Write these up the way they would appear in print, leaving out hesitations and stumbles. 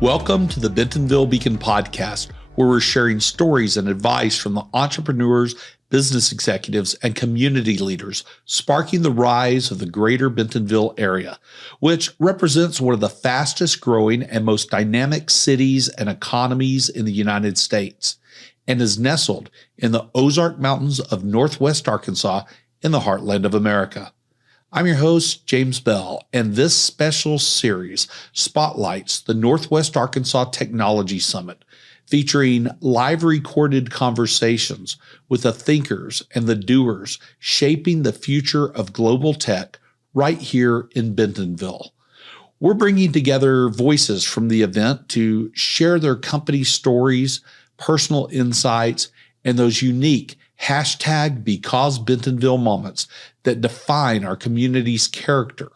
Welcome to the Bentonville Beacon podcast, where we're sharing stories and advice from the entrepreneurs, business executives, and community leaders, sparking the rise of the greater Bentonville area, which represents one of the fastest growing and most dynamic cities and economies in the United States, and is nestled in the Ozark Mountains of Northwest Arkansas in the heartland of America. I'm your host, James Bell, and this special series spotlights the Northwest Arkansas Technology Summit, featuring live recorded conversations with the thinkers and the doers shaping the future of global tech right here in Bentonville. We're bringing together voices from the event to share their company stories, personal insights, and those unique #BecauseBentonville moments that define our community's character.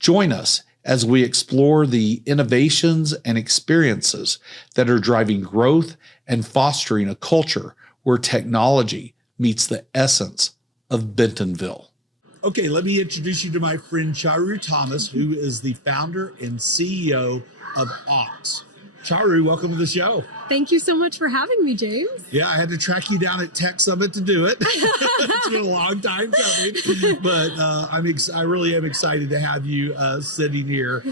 Join us as we explore the innovations and experiences that are driving growth and fostering a culture where technology meets the essence of Bentonville. Okay, let me introduce you to my friend Charu Thomas, who is the founder and CEO of Ox. Charu, welcome to the show. Thank you so much for having me, James. Yeah, I had to track you down at Tech Summit to do it. It's been a long time coming, but I really am excited to have you sitting here.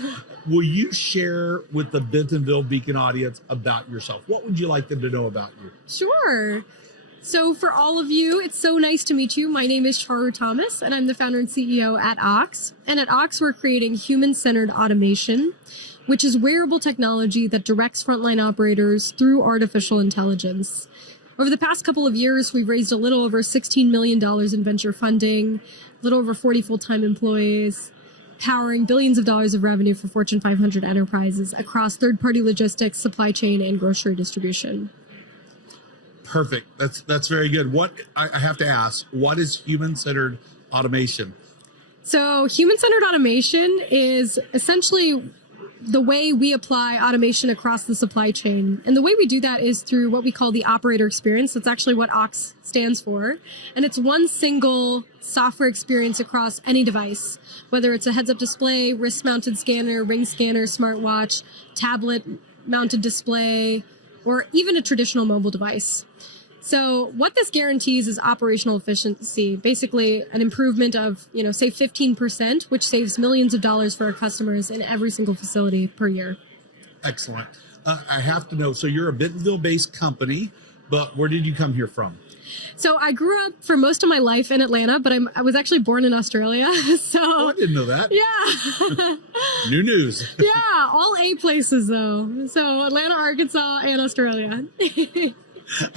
Will you share with the Bentonville Beacon audience about yourself? What would you like them to know about you? Sure. So for all of you, it's so nice to meet you. My name is Charu Thomas, and I'm the founder and CEO at Ox. And at Ox, we're creating human-centered automation, which is wearable technology that directs frontline operators through artificial intelligence. Over the past couple of years, we've raised a little over $16 million in venture funding, a little over 40 full-time employees, powering billions of dollars of revenue for Fortune 500 enterprises across third-party logistics, supply chain, and grocery distribution. Perfect. That's very good. What I have to ask, what is human-centered automation? So human-centered automation is essentially the way we apply automation across the supply chain. And the way we do that is through what we call the operator experience. That's actually what Ox stands for. And it's one single software experience across any device, whether it's a heads-up display, wrist-mounted scanner, ring scanner, smartwatch, tablet-mounted display, or even a traditional mobile device. So what this guarantees is operational efficiency, basically an improvement of, say 15%, which saves millions of dollars for our customers in every single facility per year. Excellent. I have to know, so you're a Bentonville-based company, but where did you come here from? So I grew up for most of my life in Atlanta, but I was actually born in Australia. I didn't know that. Yeah. New news. Yeah, all A places though. So Atlanta, Arkansas, and Australia.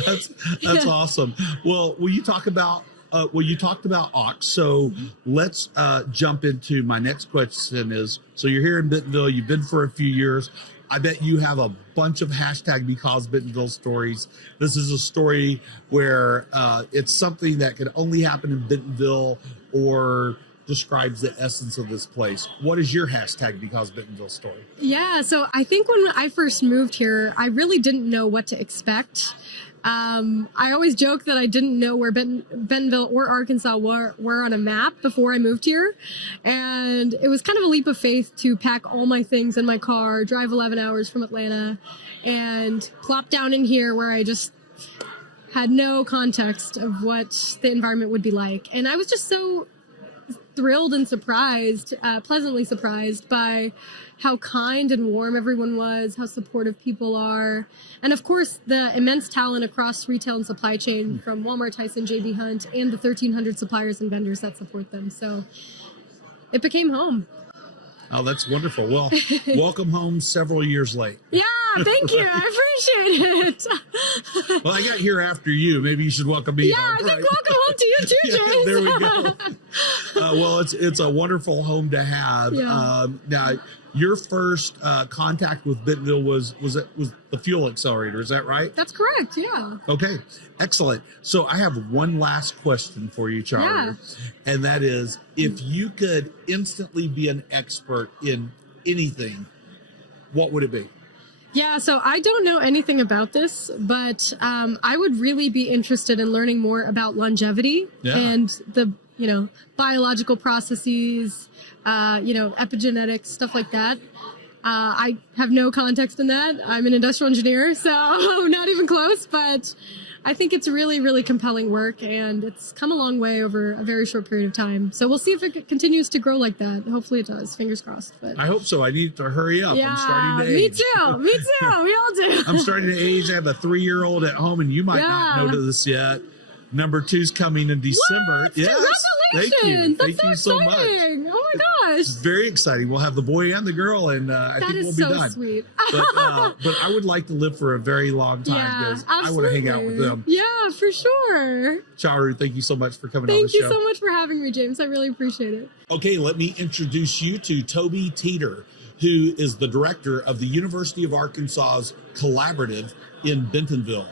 That's awesome. Well, you talked about Ox, so let's jump into my next question is, so you're here in Bentonville, you've been for a few years. I bet you have a bunch of #BecauseBentonville stories. This is a story where it's something that could only happen in Bentonville or describes the essence of this place. What is your #BecauseBentonville story? Yeah, so I think when I first moved here, I really didn't know what to expect. I always joke that I didn't know where Bentonville or Arkansas were on a map before I moved here. And it was kind of a leap of faith to pack all my things in my car, drive 11 hours from Atlanta, and plop down in here where I just had no context of what the environment would be like. And I was just so thrilled and surprised, pleasantly surprised by how kind and warm everyone was, how supportive people are, and of course the immense talent across retail and supply chain from Walmart, Tyson, JB Hunt, and the 1,300 suppliers and vendors that support them. So it became home. Oh, that's wonderful. Well, welcome home several years late. Yeah, thank you. I appreciate it. Well, I got here after you. Maybe you should welcome me home. I think welcome home to you too, James. There we go. Well, it's a wonderful home to have. Yeah. Now, your first contact with Bentonville was the fuel accelerator. Is that right? That's correct. Yeah. Okay. Excellent. So I have one last question for you, Charlie. Yeah. And that is, if you could instantly be an expert in anything, what would it be? Yeah, so I don't know anything about this, but I would really be interested in learning more about longevity and the, biological processes, epigenetics, stuff like that. I have no context in that. I'm an industrial engineer, so not even close, but I think it's really, really compelling work, and it's come a long way over a very short period of time. So we'll see if it continues to grow like that. Hopefully it does. Fingers crossed. But I hope so. I need to hurry up. yeah, I'm starting to age. Me too. We all do. I'm starting to age. I have a 3-year-old at home, and you might not know this yet. Number 2's coming in December. What? Yes. Congratulations. Thank you so much. Oh my gosh. It's very exciting. We'll have the boy and the girl, and I think we'll be done. Sweet. But I would like to live for a very long time because I want to hang out with them. Yeah, for sure. Charu, thank you so much for coming on the show. Thank you so much for having me, James. I really appreciate it. Okay, let me introduce you to Toby Teeter, who is the director of the University of Arkansas's Collaborative in Bentonville.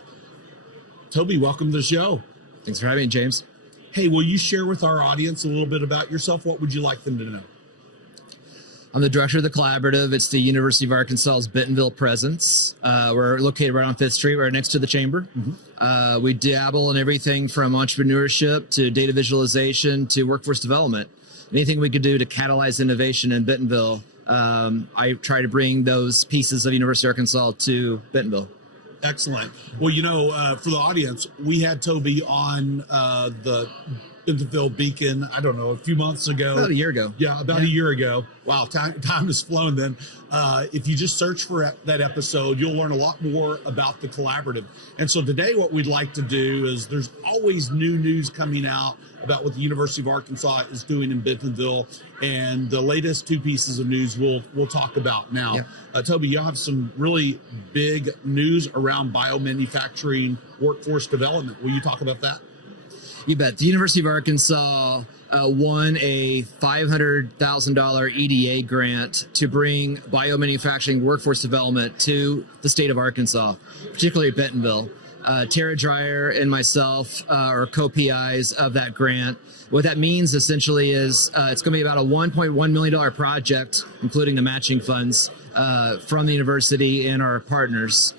Toby, welcome to the show. Thanks for having me, James. Hey, will you share with our audience a little bit about yourself? What would you like them to know? I'm the director of the Collaborative. It's the University of Arkansas's Bentonville presence. We're located right on 5th Street, right next to the chamber. Mm-hmm. We dabble in everything from entrepreneurship to data visualization to workforce development. Anything we could do to catalyze innovation in Bentonville, I try to bring those pieces of University of Arkansas to Bentonville. Excellent. Well, for the audience, we had Toby on the Bentonville Beacon, I don't know, a few months ago. About a year ago. Yeah, about a year ago. Wow, time has flown then. If you just search for that episode, you'll learn a lot more about the Collaborative. And so today what we'd like to do is there's always new news coming out about what the University of Arkansas is doing in Bentonville. And the latest 2 pieces of news we'll talk about now. Yeah. Toby, you'll have some really big news around biomanufacturing workforce development. Will you talk about that? You bet. The University of Arkansas won a $500,000 EDA grant to bring biomanufacturing workforce development to the state of Arkansas, particularly Bentonville. Tara Dreyer and myself are co-PIs of that grant. What that means essentially is it's going to be about a $1.1 million project, including the matching funds from the university and our partners.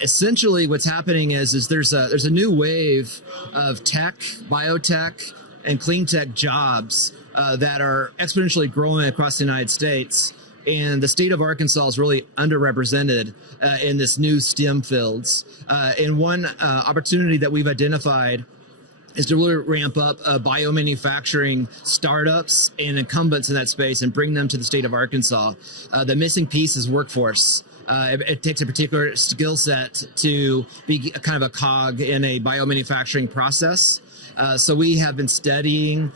Essentially, what's happening is there's a new wave of tech, biotech, and clean tech jobs that are exponentially growing across the United States. And the state of Arkansas is really underrepresented in this new STEM fields. And one opportunity that we've identified is to really ramp up biomanufacturing startups and incumbents in that space and bring them to the state of Arkansas. The missing piece is workforce. It takes a particular skill set to be kind of a cog in a biomanufacturing process. So we have been studying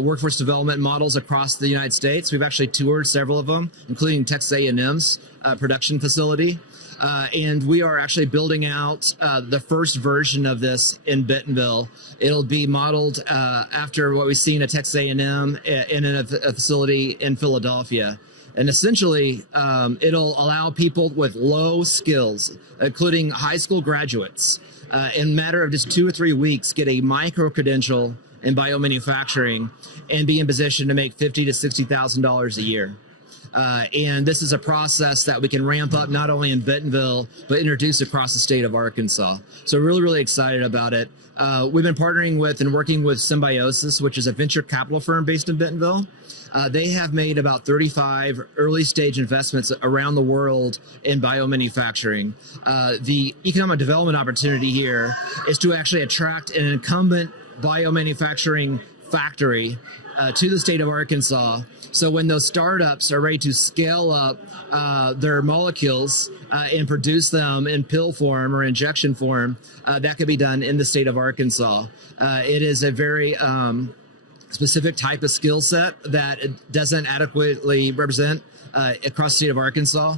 workforce development models across the United States. We've actually toured several of them, including Texas A&M's production facility. And we are actually building out the first version of this in Bentonville. It'll be modeled after what we've seen at Texas A&M in a facility in Philadelphia. And essentially, it'll allow people with low skills, including high school graduates, in a matter of just 2 or 3 weeks, get a micro-credential in biomanufacturing and be in position to make $50,000 to $60,000 a year. And this is a process that we can ramp up not only in Bentonville, but introduce across the state of Arkansas. So really, really excited about it. We've been partnering with and working with Symbiosis, which is a venture capital firm based in Bentonville. They have made about 35 early stage investments around the world in biomanufacturing. The economic development opportunity here is to actually attract an incumbent biomanufacturing factory to the state of Arkansas. So when those startups are ready to scale up their molecules and produce them in pill form or injection form, that could be done in the state of Arkansas. It is a very specific type of skill set that it doesn't adequately represent across the state of Arkansas.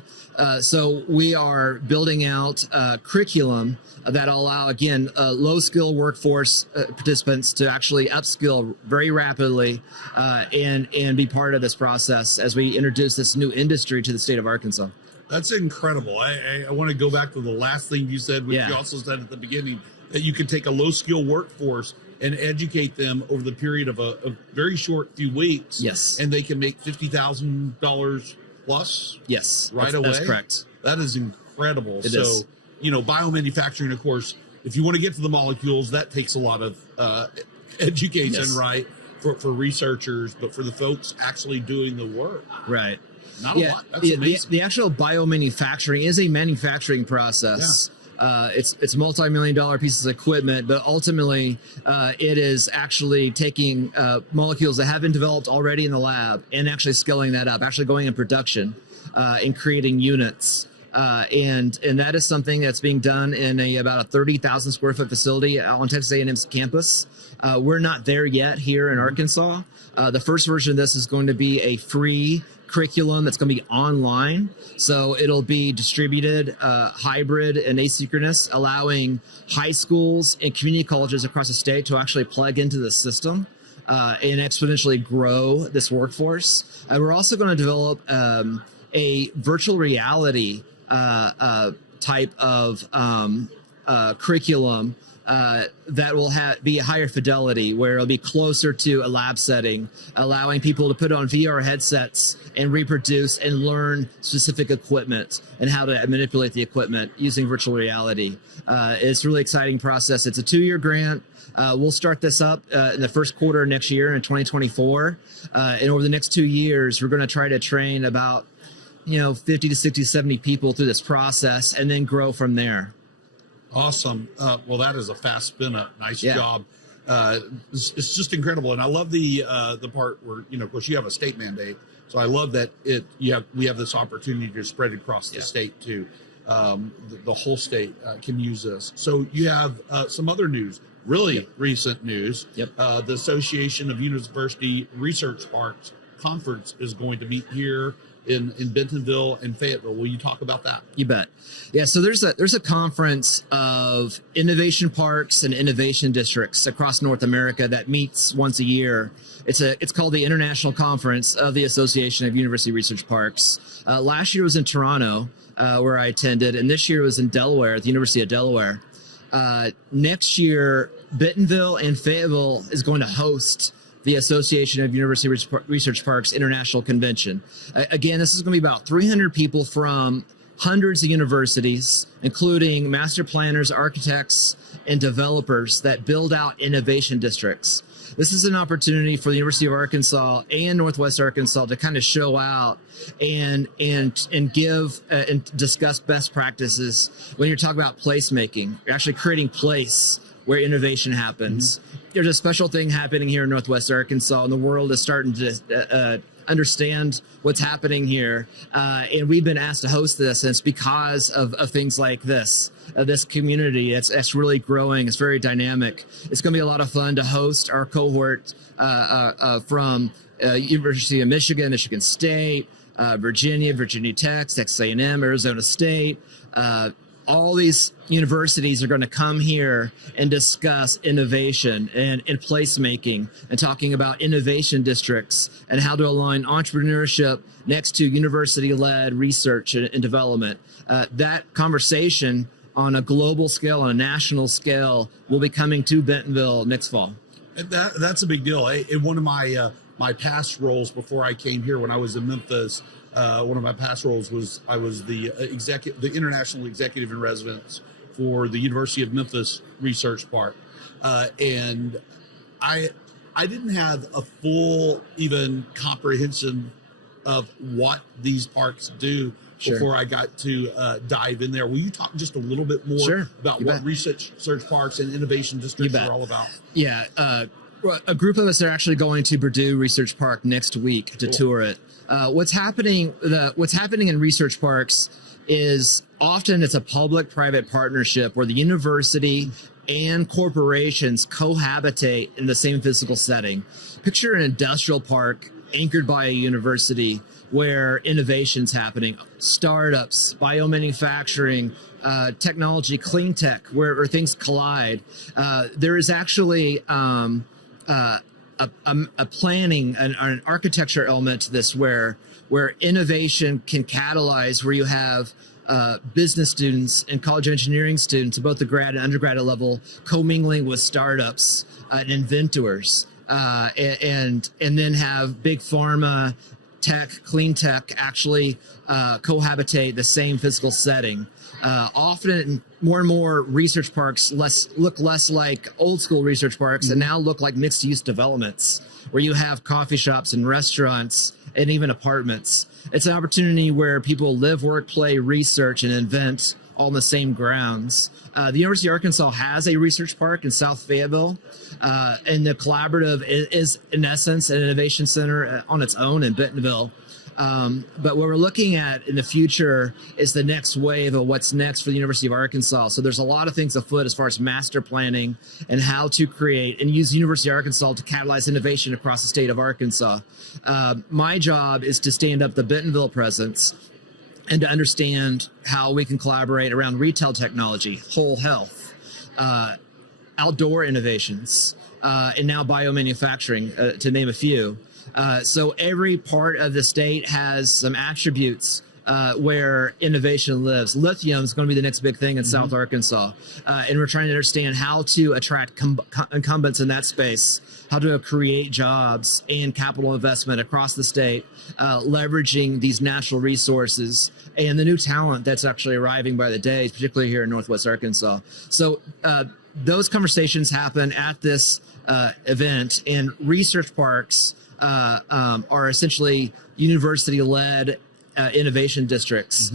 So we are building out curriculum that'll allow, again, low-skill workforce participants to actually upskill very rapidly and be part of this process as we introduce this new industry to the state of Arkansas. That's incredible. I want to go back to the last thing you said, which you also said at the beginning, that you can take a low-skill workforce and educate them over the period of a very short few weeks. Yes. And they can make $50,000 plus. Yes. Right away. That's correct. That is incredible. It is. Biomanufacturing, of course, if you want to get to the molecules, that takes a lot of education, yes. right? for researchers, but for the folks actually doing the work. Right. Not a lot. That's amazing. The actual biomanufacturing is a manufacturing process. It's multi-million-dollar pieces of equipment, but ultimately it is actually taking molecules that have been developed already in the lab and actually scaling that up, actually going in production and creating units. And that is something that's being done in about a 30,000 square foot facility on Texas A&M's campus. We're not there yet here in Arkansas. The first version of this is going to be a free curriculum that's going to be online. So it'll be distributed, hybrid and asynchronous, allowing high schools and community colleges across the state to actually plug into the system and exponentially grow this workforce. We're also going to develop a virtual reality type of curriculum that will be a higher fidelity, where it'll be closer to a lab setting, allowing people to put on VR headsets and reproduce and learn specific equipment and how to manipulate the equipment using virtual reality. It's a really exciting process. It's a 2-year grant. We'll start this up in the first quarter of next year in 2024. And over the next 2 years, we're going to try to train about 50 to 60, 70 people through this process and then grow from there. Awesome. Well, that is a fast spin up. Nice job. It's just incredible. And I love the part where, of course you have a state mandate. So I love that we have this opportunity to spread across the state too. The whole state can use this. So you have some other news, really recent news. The Association of University Research Parks Conference is going to meet here in Bentonville and Fayetteville. Will you talk about that? You bet. Yeah, so there's a conference of innovation parks and innovation districts across North America that meets once a year. It's called the International Conference of the Association of University Research Parks. Last year was in Toronto, where I attended, and this year was in Delaware at the University of Delaware. Next year, Bentonville and Fayetteville is going to host the Association of University Research Parks International Convention. Again, this is going to be about 300 people from hundreds of universities, including master planners, architects, and developers that build out innovation districts. This is an opportunity for the University of Arkansas and Northwest Arkansas to kind of show out and give and discuss best practices when you're talking about placemaking. You're actually creating place where innovation happens. There's a special thing happening here in Northwest Arkansas, and the world is starting to understand what's happening here. And we've been asked to host this, and it's because of things like this community. It's really growing. It's very dynamic. It's going to be a lot of fun to host our cohort from University of Michigan, Michigan State, Virginia Tech, Texas A&M, Arizona State. All these universities are going to come here and discuss innovation and placemaking and talking about innovation districts and how to align entrepreneurship next to university-led research and development. That conversation on a global scale, on a national scale, will be coming to Bentonville next fall. And that's a big deal. In one of my past roles before I came here, when I was in Memphis, one of my past roles was I was the international executive in residence for the University of Memphis Research Park, and I didn't have a full even comprehension of what these parks do before I got to dive in there. Will you talk just a little bit more about what research parks and innovation districts are all about? Yeah, a group of us are actually going to Purdue Research Park next week to tour it. What's happening in research parks is often it's a public-private partnership where the university and corporations cohabitate in the same physical setting. Picture an industrial park anchored by a university where innovation's happening, startups, biomanufacturing, technology, clean tech, where things collide. There is actually a planning and an architecture element to this where innovation can catalyze, where you have business students and college engineering students at both the grad and undergraduate level commingling with startups and inventors, and then have big pharma tech, clean tech actually cohabitate the same physical setting. Often more and more research parks look less like old school research parks and now look like mixed use developments where you have coffee shops and restaurants and even apartments. It's an opportunity where people live, work, play, research, and invent all on the same grounds. The University of Arkansas has a research park in South Fayetteville, and the collaborative is in essence an innovation center on its own in Bentonville. But what we're looking at in the future is the next wave of what's next for the University of Arkansas. So there's a lot of things afoot as far as master planning and how to create and use the University of Arkansas to catalyze innovation across the state of Arkansas. My job is to stand up the Bentonville presence and to understand how we can collaborate around retail technology, whole health, outdoor innovations, and now biomanufacturing, to name a few. So every part of the state has some attributes where innovation lives. Lithium is going to be the next big thing in South Arkansas. And we're trying to understand how to attract incumbents in that space, how to create jobs and capital investment across the state, leveraging these natural resources and the new talent that's actually arriving by the day, particularly here in Northwest Arkansas. So those conversations happen at this event, and research parks are essentially university-led innovation districts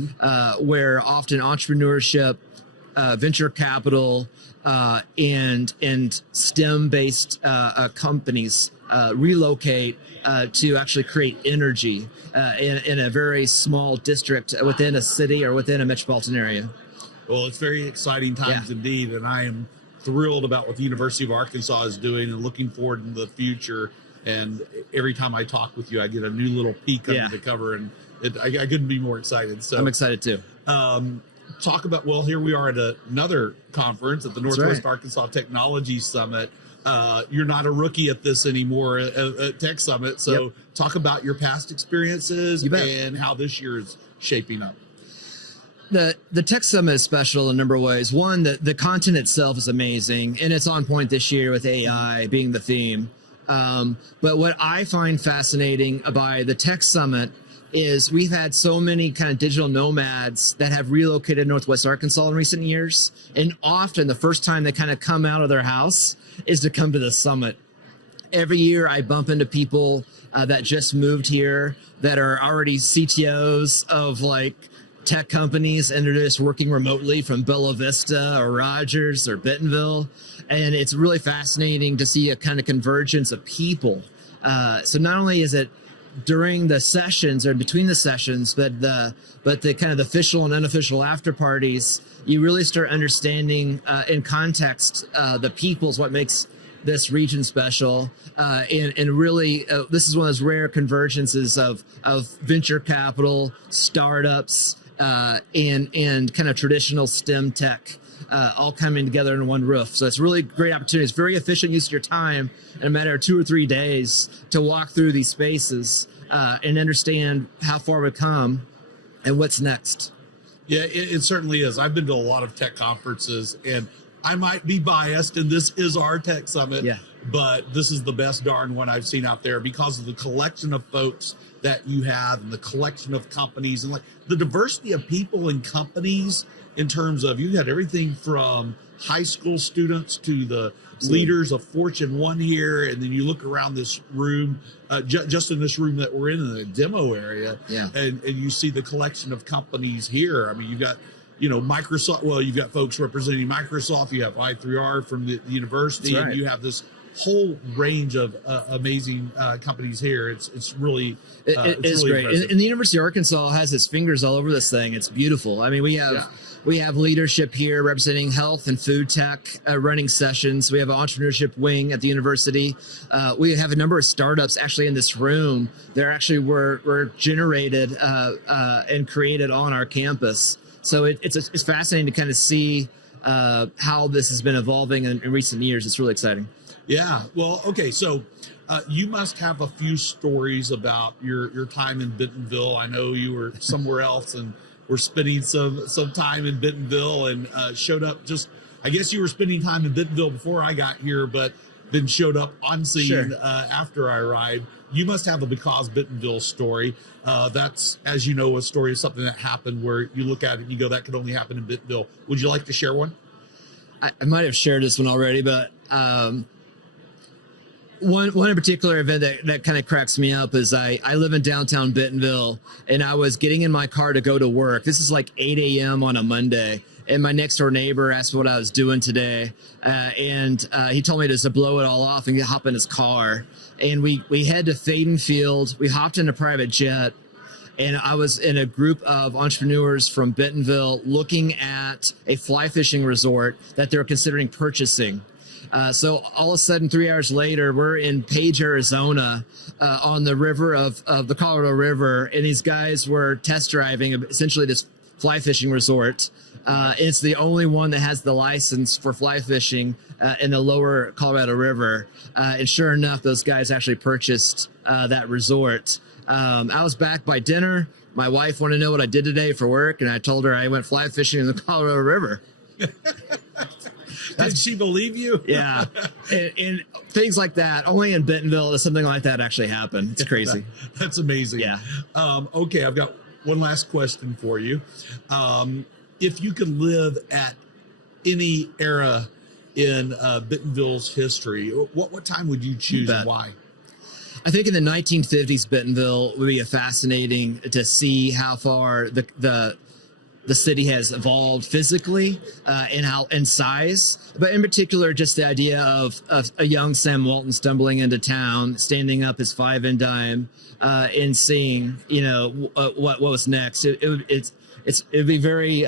where often entrepreneurship, venture capital, and STEM-based companies relocate to actually create energy in a very small district within a city or within a metropolitan area. Well, it's very exciting times indeed, and I am thrilled about what the University of Arkansas is doing and looking forward into the future. And every time I talk with you, I get a new little peek under the cover, and I couldn't be more excited. So I'm excited too. Talk about, well, here we are at another conference at the Northwest Arkansas Technology Summit. You're not a rookie at this anymore at Tech Summit. So talk about your past experiences and how this year is shaping up. The Tech Summit is special in a number of ways. One, the content itself is amazing, and it's on point this year with AI being the theme. But what I find fascinating by the Tech Summit is we've had so many kind of digital nomads that have relocated to Northwest Arkansas in recent years. And often the first time they kind of come out of their house is to come to the summit. Every year I bump into people that just moved here that are already CTOs of like tech companies, and they're just working remotely from Bella Vista or Rogers or Bentonville. And it's really fascinating to see a kind of convergence of people. So not only is it during the sessions or between the sessions, but the kind of the official and unofficial after parties, you really start understanding in context the people's what makes this region special. And really, this is one of those rare convergences of venture capital, startups, and kind of traditional STEM tech. All coming together in one roof. So it's really great opportunity. It's very efficient use of your time in a matter of 2 or 3 days to walk through these spaces and understand how far we've come and what's next. Yeah, it certainly is. I've been to a lot of tech conferences, and I might be biased, and this is our Tech Summit, but this is the best darn one I've seen out there because of the collection of folks that you have and the collection of companies and like the diversity of people and companies. In terms of, you had everything from high school students to the leaders of Fortune 1 here, and then you look around this room, just in this room that we're in the demo area, and you see the collection of companies here. I mean, you've got, Microsoft. Well, you've got folks representing Microsoft. You have I3R from the university, and you have this whole range of amazing companies here. It's really it's really great. And the University of Arkansas has its fingers all over this thing. It's beautiful. I mean, we have leadership here representing health and food tech, running sessions. We have an entrepreneurship wing at the university. We have a number of startups actually in this room. They're actually were generated and created on our campus. So it's fascinating to kind of see how this has been evolving in recent years. It's really exciting. Yeah. Well, okay. So you must have a few stories about your time in Bentonville. I know you were somewhere else and were spending some time in Bentonville and showed up I guess you were spending time in Bentonville before I got here, but then showed up on scene after I arrived. you must have a Because Bentonville story. That's, as you know, a story of something that happened where you look at it and you go, that could only happen in Bentonville. Would you like to share one? I might have shared this one already, but one in particular event that kind of cracks me up is I live in downtown Bentonville, and I was getting in my car to go to work. This is like 8 a.m. on a Monday, and my next door neighbor asked me what I was doing today, and he told me to blow it all off and hop in his car. And we head to Fadenfield. We hopped in a private jet, and I was in a group of entrepreneurs from Bentonville looking at a fly fishing resort that they're considering purchasing. So all of a sudden, 3 hours later, we're in Page, Arizona, on the river of the Colorado River, and these guys were test driving essentially this fly fishing resort. It's the only one that has the license for fly fishing in the lower Colorado River. And sure enough, those guys actually purchased that resort. I was back by dinner. My wife wanted to know what I did today for work, and I told her I went fly fishing in the Colorado River. Did she believe you? Yeah. And things like that, only in Bentonville does something like that actually happen. It's crazy. That's amazing. Yeah. Okay, I've got one last question for you. If you could live at any era in Bentonville's history, what time would you choose and why? I think in the 1950s, Bentonville would be fascinating to see how far the city has evolved physically and size, but in particular, just the idea of a young Sam Walton stumbling into town, standing up his five and dime, and seeing what was next. It'd be very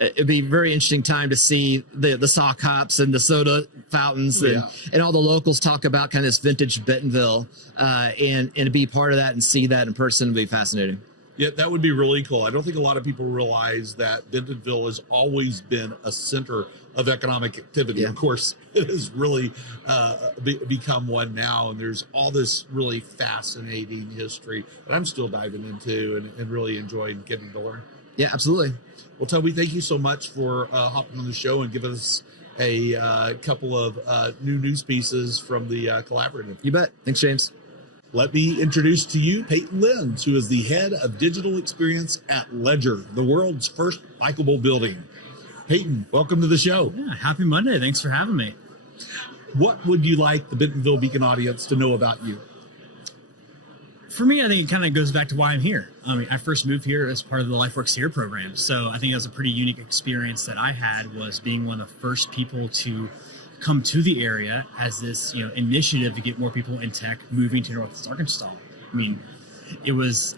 it'd be a very interesting time to see the sock hops and the soda fountains and all the locals talk about kind of this vintage Bentonville, and to be part of that and see that in person would be fascinating. Yeah, that would be really cool. I don't think a lot of people realize that Bentonville has always been a center of economic activity. Yeah. Of course, it has really become one now, and there's all this really fascinating history that I'm still diving into and really enjoying getting to learn. Yeah, absolutely. Well, Toby, thank you so much for hopping on the show and giving us a couple of new news pieces from the collaborative. You bet. Thanks, James. Let me introduce to you Peyton Lenz, who is the head of digital experience at Ledger, the world's first bikeable building. Peyton, welcome to the show. Yeah, happy Monday. Thanks for having me. What would you like the Bentonville Beacon audience to know about you? For me, I think it kind of goes back to why I'm here. I mean, I first moved here as part of the LifeWorks Here program. So I think it was a pretty unique experience that I had, was being one of the first people to come to the area as this, initiative to get more people in tech moving to Northwest Arkansas. I mean, it was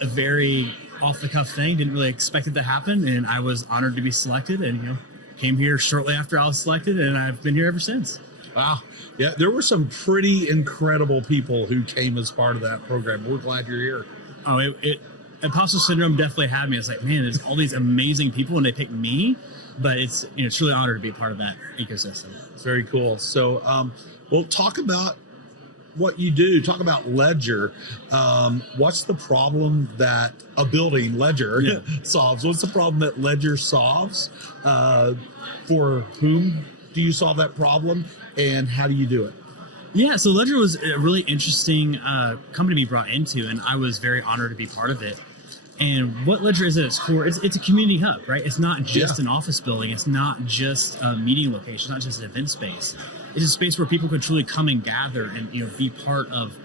a very off-the-cuff thing. Didn't really expect it to happen, and I was honored to be selected. And came here shortly after I was selected, and I've been here ever since. Wow. Yeah, there were some pretty incredible people who came as part of that program. We're glad you're here. Oh, imposter syndrome definitely had me. It's like, man, there's all these amazing people, and they picked me. But it's it's really an honor to be a part of that ecosystem. It's very cool. So, we'll talk about what you do. Talk about Ledger. What's the problem that a building, Ledger, solves? What's the problem that Ledger solves? For whom do you solve that problem, and how do you do it? Yeah, so Ledger was a really interesting company to be brought into, and I was very honored to be part of it. And what Ledger is at its core, it's a community hub, right? It's not just an office building. It's not just a meeting location, not just an event space. It's a space where people can truly come and gather and be part of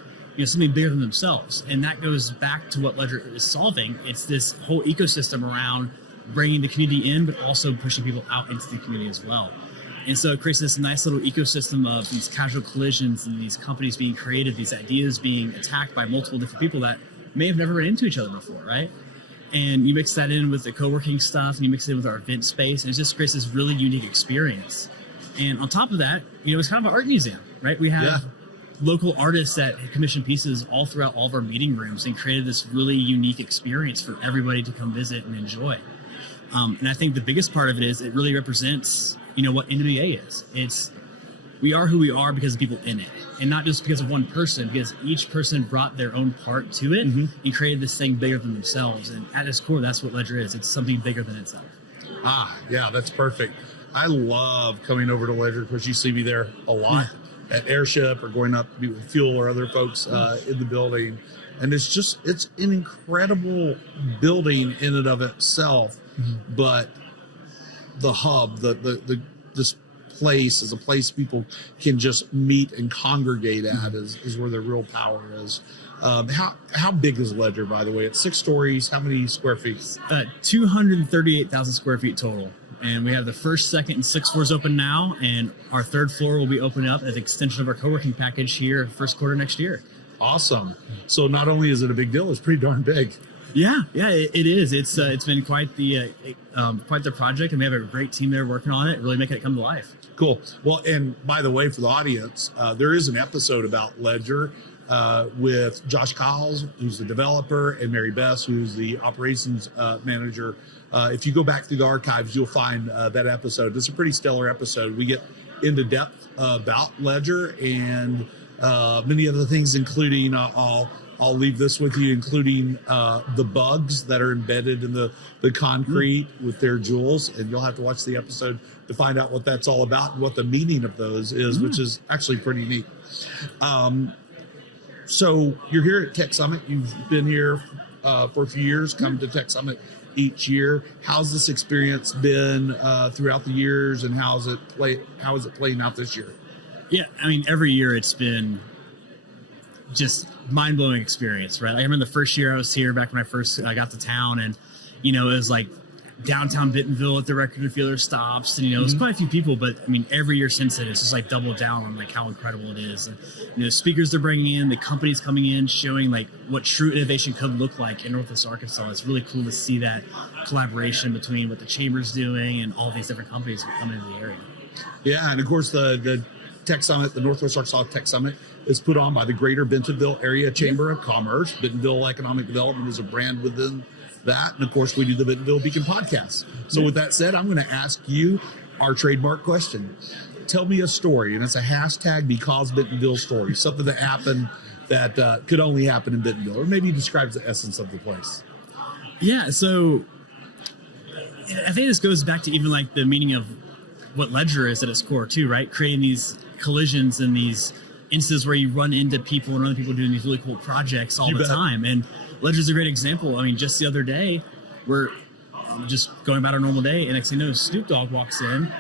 something bigger than themselves. And that goes back to what Ledger is solving. It's this whole ecosystem around bringing the community in, but also pushing people out into the community as well. And so it creates this nice little ecosystem of these casual collisions and these companies being created, these ideas being attacked by multiple different people that may have never run into each other before, right? And you mix that in with the co-working stuff, and you mix it in with our event space, and it just creates this really unique experience. And on top of that, it's kind of an art museum, right? We have local artists that commission pieces all throughout all of our meeting rooms and created this really unique experience for everybody to come visit and enjoy. And I think the biggest part of it is it really represents, what NWA is. We are who we are because of people in it, and not just because of one person, because each person brought their own part to it and created this thing bigger than themselves. And at its core, that's what Ledger is. It's something bigger than itself. Yeah, that's perfect. I love coming over to Ledger because you see me there a lot. at Airship or going up to meet with Fuel or other folks in the building. And it's an incredible building in and of itself, but the hub, this place is a place people can just meet and congregate at is where their real power is. How big is Ledger, by the way? It's 6 stories. How many square feet? 238,000 square feet total. And we have the first, second, and sixth floors open now. And our third floor will be opening up as an extension of our co-working package here first quarter next year. Awesome. So not only is it a big deal, it's pretty darn big. Yeah, it is. It's been quite the project, and we have a great team there working on it, really making it come to life. Cool. Well, and by the way, for the audience, there is an episode about Ledger with Josh Kyles, who's the developer, and Mary Bess, who's the operations manager. If you go back through the archives, you'll find that episode. It's a pretty stellar episode. We get into depth about Ledger and many other things, including I'll leave this with you, including the bugs that are embedded in the concrete with their jewels. And you'll have to watch the episode to find out what that's all about and what the meaning of those is, which is actually pretty neat. So you're here at Tech Summit. You've been here for a few years, come to Tech Summit each year. How's this experience been throughout the years, and how is it playing out this year? Yeah, I mean, every year it's been just mind-blowing experience, right? Like, I remember the first year I was here back when I got to town, and it was like downtown Bentonville at the record dealer stops, and it was quite a few people, but I mean, every year since then, it's just like double down on like how incredible it is. And the speakers they're bringing in, the companies coming in, showing like what true innovation could look like in Northwest Arkansas. It's really cool to see that collaboration between what the chamber's doing and all these different companies coming into the area. Yeah, and of course the Tech Summit, the Northwest Arkansas Tech Summit, is put on by the Greater Bentonville Area Chamber of Commerce. Bentonville Economic Development is a brand within that. And of course, we do the Bentonville Beacon podcast. So with that said, I'm going to ask you our trademark question. Tell me a story, and it's a hashtag because Bentonville story, something that happened that could only happen in Bentonville, or maybe describes the essence of the place. Yeah, so I think this goes back to even like the meaning of what Ledger is at its core too, right? Creating these collisions and these instances where you run into people and other people doing these really cool projects all the time. And Ledger's a great example. I mean, just the other day, we're just going about our normal day, and next thing you know, Snoop Dogg walks in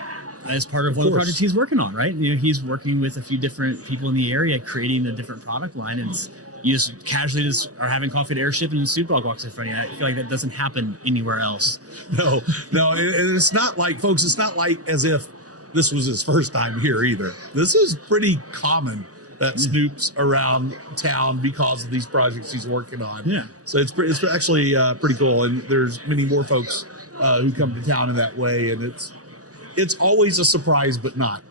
as part of one of the projects he's working on, right? He's working with a few different people in the area, creating a different product line, and you just casually are having coffee at Airship, and Snoop Dogg walks in front of you. I feel like that doesn't happen anywhere else. No, it's not like, folks, it's not like as if this was his first time here either. This is pretty common that Snoop's around town because of these projects he's working on. Yeah. So it's actually pretty cool, and there's many more folks who come to town in that way, and it's always a surprise, but not.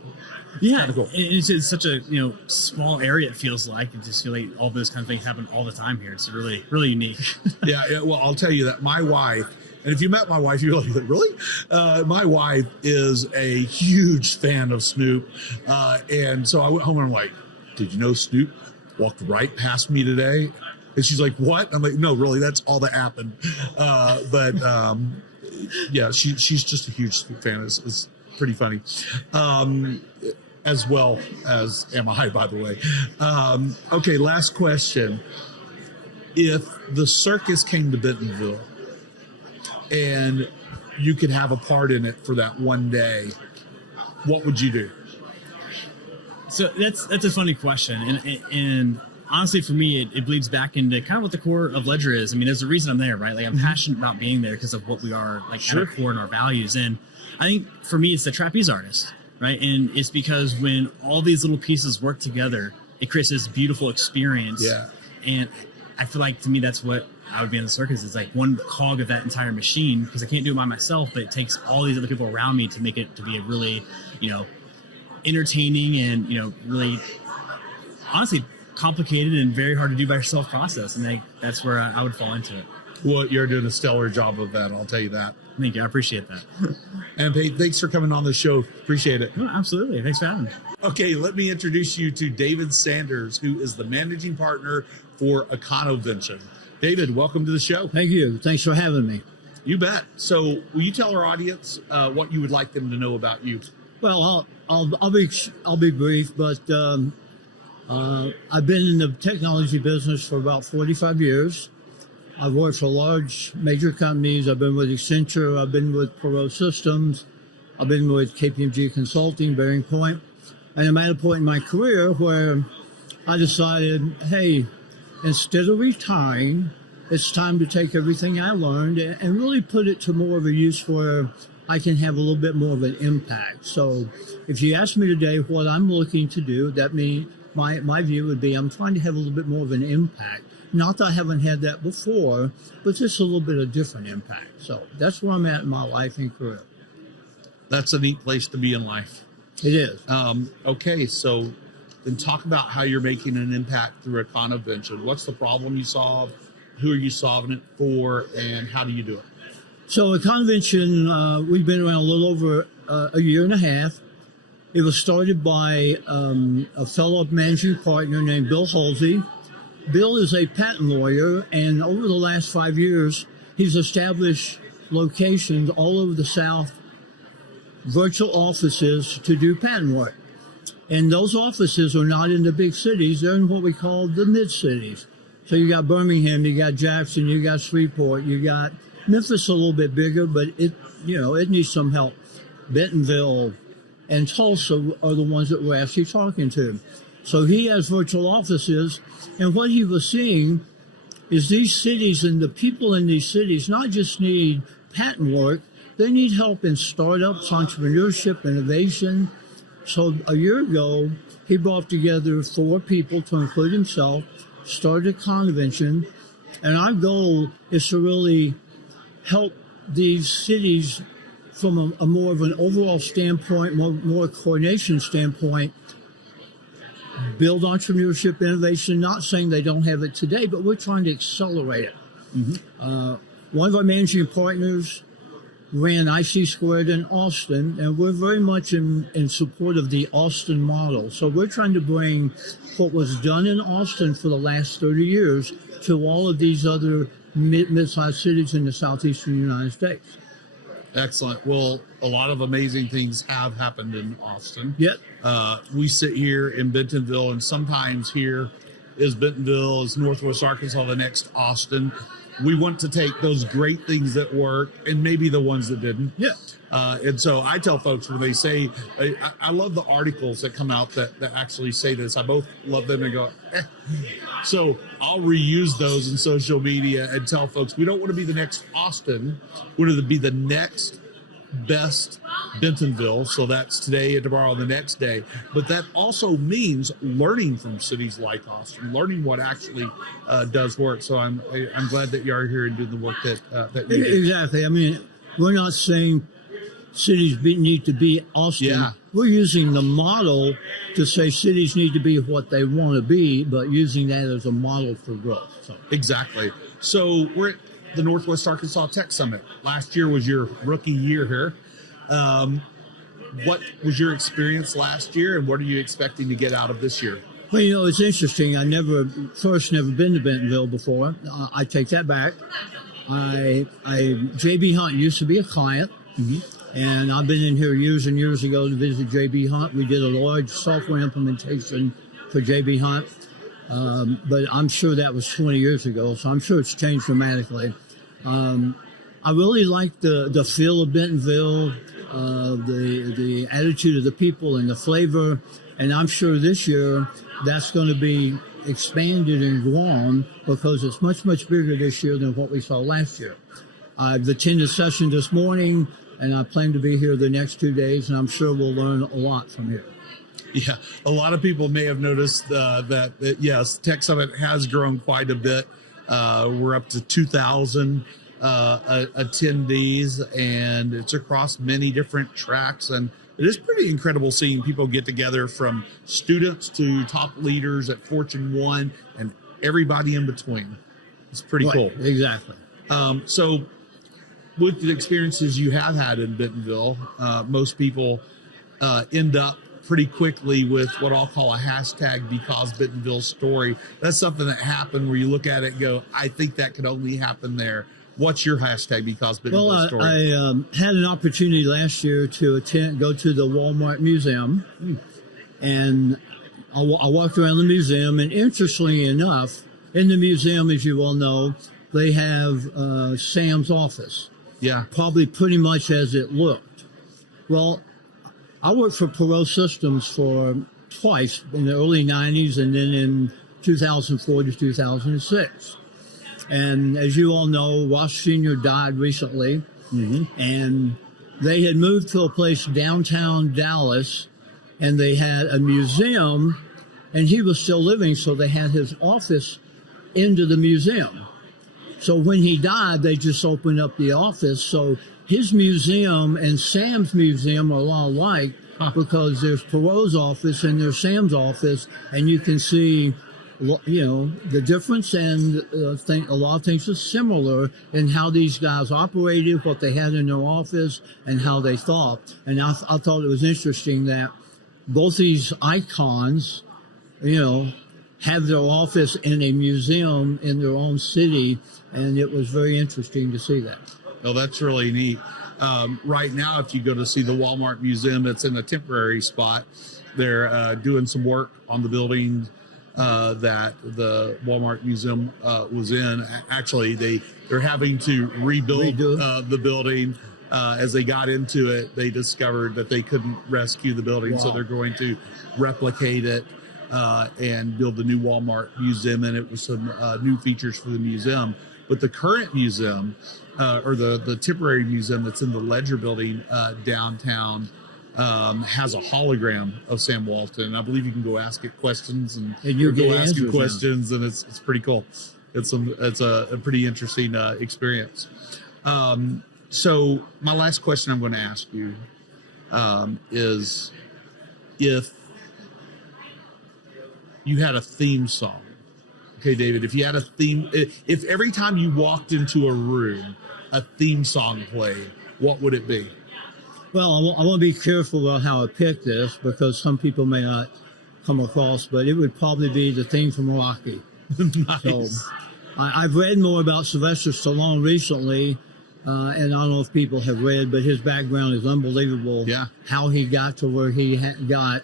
Yeah, cool. It's such a small area. It feels like it just feel like all those kind of things happen all the time here. It's really unique. yeah. Well, I'll tell you that my wife. And if you met my wife, you're like, really? My wife is a huge fan of Snoop. And so I went home and I'm like, did you know Snoop walked right past me today? And she's like, what? I'm like, no, really, that's all that happened. Yeah, she's just a huge Snoop fan. It's pretty funny. As well as am I, by the way. Okay, last question. If the circus came to Bentonville, and you could have a part in it for that one day, what would you do? So that's a funny question, and honestly, for me, it bleeds back into kind of what the core of Ledger is. I mean, there's a reason I'm there, right? Like, I'm passionate about being there because of what we are, like, at our core and our values. And I think for me, it's the trapeze artist, right? And it's because when all these little pieces work together, it creates this beautiful experience. Yeah. And I feel like, to me, that's what I would be in the circus. It's like one cog of that entire machine, because I can't do it by myself, but it takes all these other people around me to make it to be a really, entertaining and, really, honestly, complicated and very hard to do by yourself process. And that's where I would fall into it. Well, you're doing a stellar job of that, I'll tell you that. Thank you. I appreciate that. And hey, thanks for coming on the show. Appreciate it. Oh, absolutely. Thanks for having me. Okay, let me introduce you to David Sanders, who is the managing partner for Econovention. David, welcome to the show. Thank you. Thanks for having me. You bet. So will you tell our audience what you would like them to know about you? Well, I'll be brief, but I've been in the technology business for about 45 years. I've worked for large major companies. I've been with Accenture. I've been with Perot Systems. I've been with KPMG Consulting, Bearing Point. And I'm at a point in my career where I decided, hey, instead of retiring, it's time to take everything I learned and really put it to more of a use where I can have a little bit more of an impact. So if you ask me today what I'm looking to do, that means my view would be I'm trying to have a little bit more of an impact. Not that I haven't had that before, but just a little bit of different impact. So that's where I'm at in my life and career. That's a neat place to be in life. It is. Okay, so then talk about how you're making an impact through a convention. What's the problem you solve? Who are you solving it for? And how do you do it? So a convention, we've been around a little over a year and a half. It was started by a fellow managing partner named Bill Halsey. Bill is a patent lawyer, and over the last 5 years, he's established locations all over the South, virtual offices to do patent work. And those offices are not in the big cities, they're in what we call the mid-cities. So you got Birmingham, you got Jackson, you got Shreveport, you got Memphis a little bit bigger, but it needs some help. Bentonville and Tulsa are the ones that we're actually talking to. So he has virtual offices, and what he was seeing is these cities and the people in these cities not just need patent work, they need help in startups, entrepreneurship, innovation. So a year ago, he brought together 4 people to include himself, started a convention, and our goal is to really help these cities from a more of an overall standpoint, more coordination standpoint, build entrepreneurship, innovation, not saying they don't have it today, but we're trying to accelerate it. Mm-hmm. One of our managing partners ran IC Squared in Austin, and we're very much in support of the Austin model. So we're trying to bring what was done in Austin for the last 30 years to all of these other mid-sized cities in the southeastern United States. Excellent. Well, a lot of amazing things have happened in Austin. Yep. We sit here in Bentonville, and sometimes here is Bentonville, is Northwest Arkansas, the next Austin. We want to take those great things that work and maybe the ones that didn't. Yeah. And so I tell folks when they say, I love the articles that come out that actually say this. I both love them and go, eh. So I'll reuse those in social media and tell folks we don't want to be the next Austin. We want to be the next best Bentonville. So that's today and tomorrow and the next day. But that also means learning from cities like Austin, learning what actually does work. So I'm glad that you are here and doing the work that you do. Exactly. I mean, we're not saying cities need to be Austin. Yeah. We're using the model to say cities need to be what they want to be, but using that as a model for growth. So. Exactly. So we're at the Northwest Arkansas Tech Summit. Last year was your rookie year here. What was your experience last year, and what are you expecting to get out of this year? Well, you know, it's interesting. I never been to Bentonville before. I take that back. J.B. Hunt used to be a client. Mm-hmm. And I've been in here years and years ago to visit J.B. Hunt. We did a large software implementation for J.B. Hunt, but I'm sure that was 20 years ago, so I'm sure it's changed dramatically. I really like the feel of Bentonville, the attitude of the people and the flavor, and I'm sure this year that's going to be expanded and grown because it's much, much bigger this year than what we saw last year. I've attended a session this morning, and I plan to be here the next 2 days, and I'm sure we'll learn a lot from here. Yeah, a lot of people may have noticed that yes, Tech Summit has grown quite a bit. We're up to 2,000 attendees, and it's across many different tracks. And it is pretty incredible seeing people get together, from students to top leaders at Fortune 1 and everybody in between. It's pretty Right, cool. Exactly. So with the experiences you have had in Bentonville, most people end up pretty quickly with what I'll call a hashtag because Bentonville story. That's something that happened where you look at it and go, I think that could only happen there. What's your hashtag because Bentonville Well, story? I had an opportunity last year to go to the Walmart Museum, and I walked around the museum, and interestingly enough, in the museum, as you well know, they have Sam's office. Yeah. Probably pretty much as it looked. Well, I worked for Perot Systems for twice in the early 90s and then in 2004 to 2006. And as you all know, Ross Sr. died recently, and they had moved to a place downtown Dallas, and they had a museum, and he was still living, so they had his office into the museum. So when he died, they just opened up the office. So his museum and Sam's museum are a lot alike because there's Perot's office and there's Sam's office, and you can see, you know, the difference, and a lot of things are similar in how these guys operated, what they had in their office, and how they thought. And I thought it was interesting that both these icons, you know, have their office in a museum in their own city, and it was very interesting to see that. Oh, that's really neat. Right now, if you go to see the Walmart Museum, it's in a temporary spot. They're doing some work on the building that the Walmart Museum was in. Actually, they're having to rebuild the building. As they got into it, they discovered that they couldn't rescue the building, so they're going to replicate it and build the new Walmart Museum, and it was some new features for the museum. But the current museum, or the temporary museum that's in the Ledger building downtown, has a hologram of Sam Walton. And I believe you can go ask it questions, and you go get ask it answers questions, and it's pretty cool. It's a pretty interesting experience. So my last question I'm going to ask you is, if you had a theme song, okay, David, if you had a theme, if every time you walked into a room, a theme song played, what would it be? Well, I want to be careful about how I pick this because some people may not come across, but it would probably be the theme from Rocky. Nice. So I've read more about Sylvester Stallone recently, and I don't know if people have read, but his background is unbelievable. Yeah. How he got to where he got,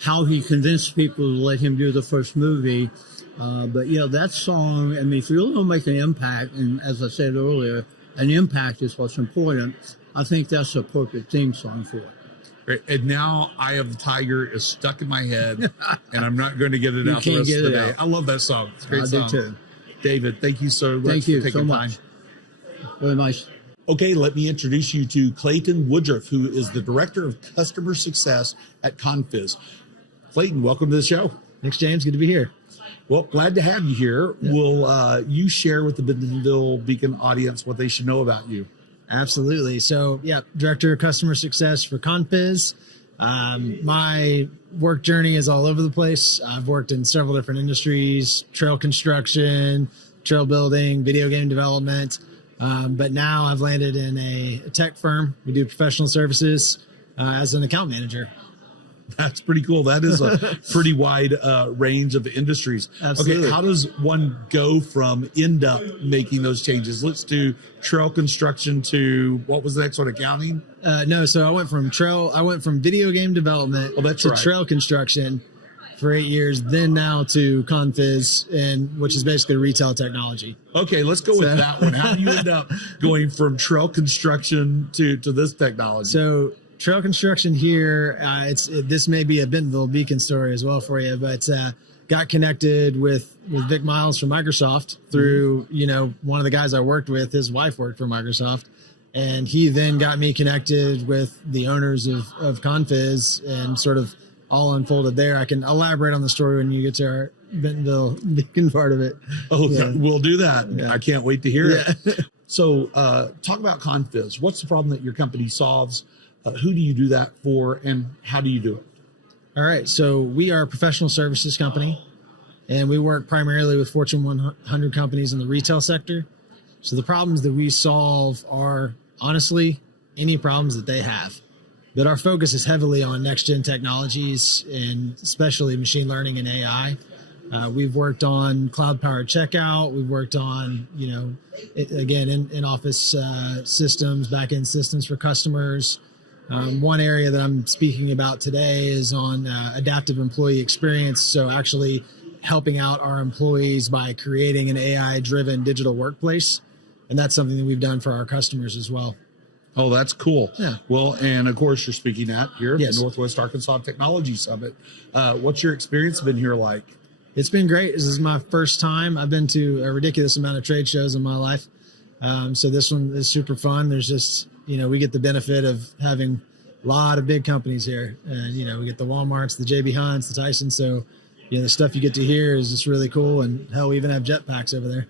how he convinced people to let him do the first movie. But yeah, that song, I mean, if you really want to make an impact, and as I said earlier, an impact is what's important, I think that's a perfect theme song for it. Right. And now Eye of the Tiger is stuck in my head, and I'm not going to get it You out the can't rest get of the it day. out. I love that song. It's a great I song. do too. David, thank you so much Thank you for taking so time. much. Very nice. Okay, let me introduce you to Clayton Woodruff, who is the Director of Customer Success at Confizz. Clayton, welcome to the show. Thanks, James. Good to be here. Well, glad to have you here. Yeah. Will you share with the Bentonville Beacon audience what they should know about you? Absolutely. So, yeah, Director of Customer Success for Confizz. My work journey is all over the place. I've worked in several different industries: trail construction, trail building, video game development. But now I've landed in a tech firm. We do professional services as an account manager. That's pretty cool. That is a pretty wide range of industries. Absolutely. Okay, how does one go from end up making those changes? Let's do trail construction to, what was the next one, accounting? No, so I went from video game development to trail construction for 8 years, then now to Confizz, which is basically retail technology. Okay, let's go with that one. How do you end up going from trail construction to this technology? So trail construction here, this may be a Bentonville Beacon story as well for you, but got connected with Vic Miles from Microsoft through, one of the guys I worked with, his wife worked for Microsoft. And he then got me connected with the owners of Confizz, and sort of all unfolded there. I can elaborate on the story when you get to our Bentonville Beacon part of it. Oh, yeah. We'll do that. Yeah. I can't wait to hear it. So talk about Confizz. What's the problem that your company solves? Who do you do that for, and how do you do it? All right. So we are a professional services company, and we work primarily with Fortune 100 companies in the retail sector. So the problems that we solve are, honestly, any problems that they have. But our focus is heavily on next-gen technologies, and especially machine learning and AI. We've worked on cloud-powered checkout. We've worked on, again, in-office systems, back-end systems for customers. One area that I'm speaking about today is on adaptive employee experience. So actually helping out our employees by creating an AI-driven digital workplace. And that's something that we've done for our customers as well. Oh, that's cool. Yeah. Well, and of course, you're speaking at here at Yes. the Northwest Arkansas Technology Summit. What's your experience been here like? It's been great. This is my first time. I've been to a ridiculous amount of trade shows in my life. So this one is super fun. There's just, we get the benefit of having a lot of big companies here. And, we get the Walmarts, the JB Hunts, the Tyson. So, the stuff you get to hear is just really cool. And hell, we even have jetpacks over there.